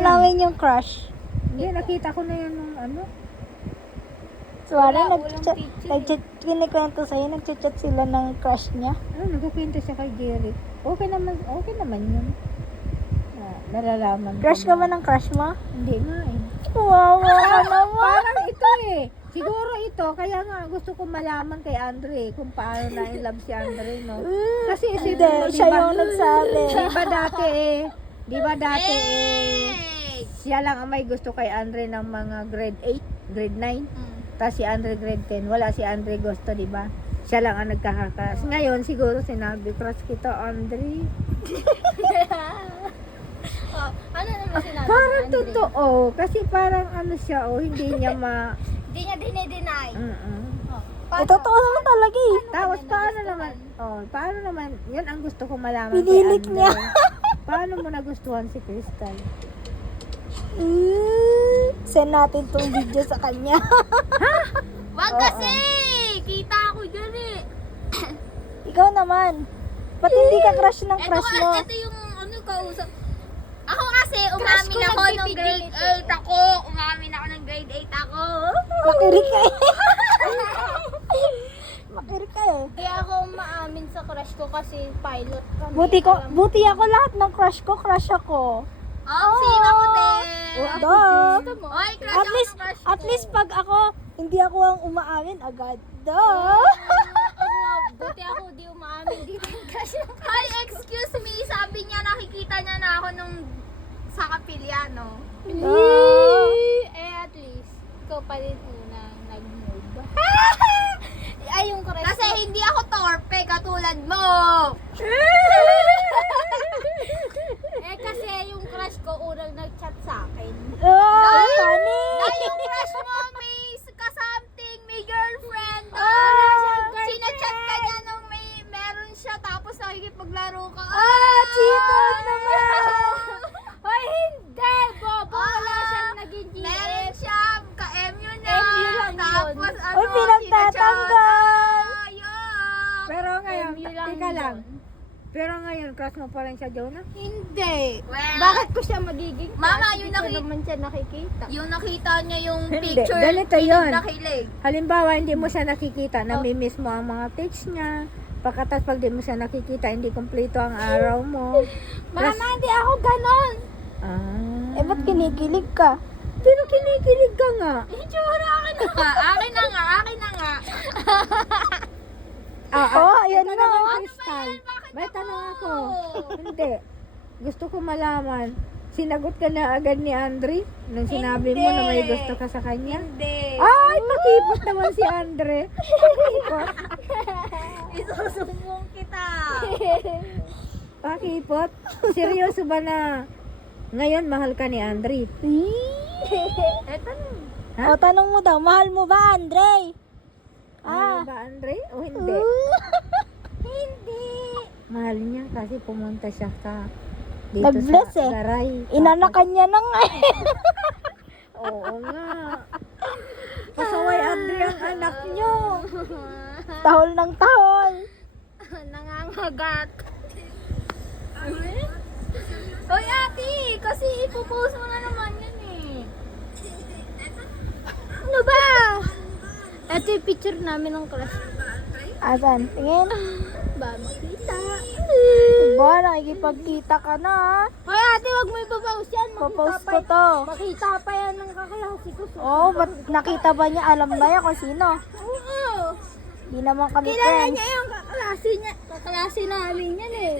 Namin yung crush. Hindi, nakita ko na yan nung ano. So, ano, kinikwento sa'yo, nagchat-chat sila ng crush niya. Ano, nagkukwento siya kay Jerry. Okay naman yun. Nalalaman ko Crush ka na. ba ng crush mo? Hindi nga eh. Wow, naman. Parang ito eh. Siguro ito, kaya nga gusto ko malaman kay Andre kung paano na in love si Andre, no? Kasi isipin mo, Hindi, siya yung nagsabi. Di ba dati siya lang ang may gusto kay Andre ng mga grade 8, grade 9. Tapos si Andre grade 10. Wala si Andre gusto, di ba? Siya lang ang nagkakakas. Ngayon, siguro sinabi, crush kita, Andre. Ano naman sinabi Parang ni Andre? totoo. Kasi parang ano siya, hindi niya Hindi niya dinideny. Eh, totoo naman talaga eh. Tapos paano naman, yun ang gusto ko malaman Pinilit kay Andre. niya. Paano mo nagustuhan si Crystal? Send natin tong video sa kanya. Wag kasi! Kita ako dyan eh. Ikaw naman. Ba't hindi ka crush ng crush mo? Ito yung ano kausap. Ako kasi, umamin ko ako nung nagpipigil grade 8 ako. Umamin ako ng grade 8 ako. Makirig ka eh. Makirig ka eh. Hindi ako maamin sa crush ko kasi pilot kami. Buti ako lahat ng crush ko, crush ako. Oh, sino ako din. Duh. Oy, crush At least pag ako, hindi ako ang umaamin agad. Duh. Buti ako di umaamin dito yung crush ng Ay, excuse me. Sabi niya nakikita niya na ako nung sa Kapiliano. At least, ikaw pa rin unang nag-move. Ay, yung crush kasi hindi ako torpe katulad mo. Kasi yung crush ko unang nag-chat sa akin. Oh, funny. Dahil yung crush mo may ka-something, may girlfriend. Sinachat ka niya nung meron siya tapos nakikipaglaro ka. Cheated naman. Hoy, hindi! Bobo! Wala siyang naging GM. Meron siya, ka-MU na. MU lang tapos ano, Uy, pinagtatanggal. Ayun. Pero ngayon, MU lang teka lang. yun. Pero ngayon, crush mo pa rin siya, Jonah? Hindi. Bakit ko siya magiging crush? Mama, Hindi yung ko naman siya nakikita. Yung nakita niya yung Hindi, picture, ganito yun. nakilig. Halimbawa, hindi mo siya nakikita, namimiss mo ang mga text niya. Pagkatas pag di mo siya nakikita, hindi kumpleto ang araw mo. Mama, hindi ako ganon. Eh, ba't kinikilig ka? Pero kinikilig ka nga. Itsura, akin na nga. Akin na nga. Akin na nga. Ayan ito na. naman, Crystal. May tanong ako. Hindi. Gusto ko malaman. Sinagot ka na agad ni Andre nung sinabi mo na may gusto ka sa kanya? Hindi. Ay, pakipot naman si Andre. Pakipot. Isusumbong kita. Pakipot. Seryoso ba na ngayon mahal ka ni Andre? Eto na. Ha? O, tanong mo daw, mahal mo ba, Andre? Mahal ba Andre o hindi? Hindi. Mahal niya kasi pumunta siya sa dito Nag-bless sa eh. Garay. Inanakan niya na nga eh. Oo nga. Pasaway Andre ang anak niyo. Tahol ng tahol. Nangangagat. Hoy ate, kasi ipopost mo na naman yan eh. Ano ba? Ito yung picture namin ng crush. Asan? Tingin. Ba, makita. Ba, nakikipagkita ka na. Hoy ate, wag mo ipapost yan. Popost ko to. Makita pa yan ng kaklase ko. Oh, ba't nakita ba niya? Alam na yan kung sino. Oo. Di naman kami Kilala friends. niya yung kaklase namin yan eh.